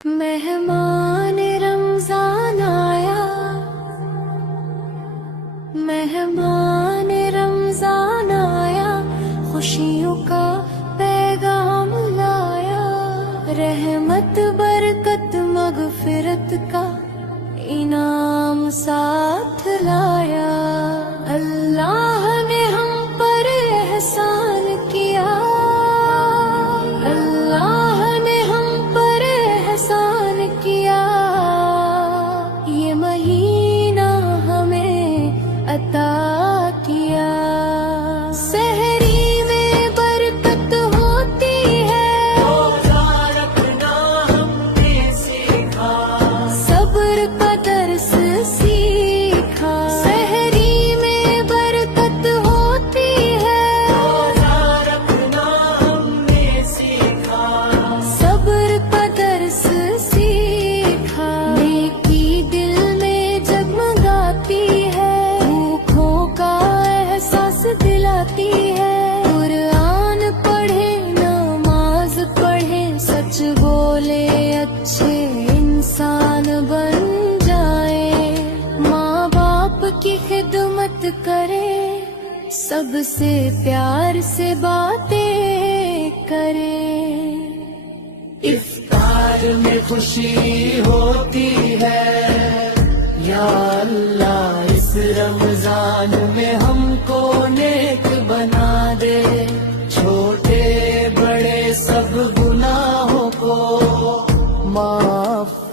مہمان رمضان آیا، مہمان رمضان آیا، خوشیوں کا پیغام لایا، رحمت برکت مغفرت کا انعام ساتھ لایا۔ اللہ نے ہم پر احسان کیا، اللہ نے ہم پر احسان کیا، یہ مہینہ ہمیں عطا کیا۔ سحری میں برکت ہوتی ہے، روزہ رکھنا ہم نے سیکھا، صبر کا درس سیکھا۔ سحری میں برکت ہوتی ہے، روزہ رکھنا ہم نے سیکھا، صبر کا درس سیکھا۔ نیکی دل میں جگمگاتی ہے، بھوکوں کا احساس دلاتی ہے۔ قرآن پڑھے نماز پڑھے، سچ بولے اچھے انسان بن جائے، ماں باپ کی خدمت کرے، سب سے پیار سے باتیں کرے۔ افطار میں خوشی ہوتی ہے، یا اللہ اس رمضان میں ہم کو نیک بنا دے، چھوٹے بڑے سب گناہوں کو معاف